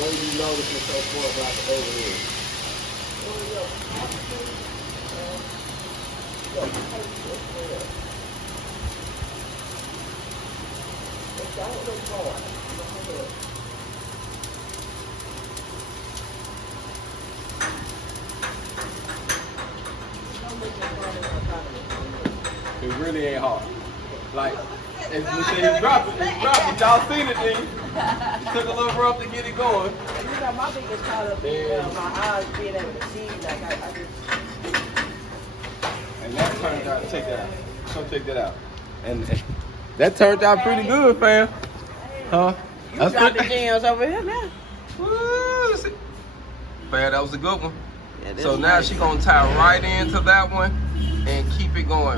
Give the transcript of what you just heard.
way you notice it's so far about the overhead. It really ain't hard. Like, as you say, it's dropping. Y'all seen it, then. It took a little rough to get it going. You know, my biggest caught up in my eyes being able to see. Like, I just... And that turned out, check that out. So check that out. And that turned out pretty good, fam. Huh? You dropped the jams over here now. Woo, fam, that was a good one. Yeah, So now nice. she gonna tie right into that one and keep it going.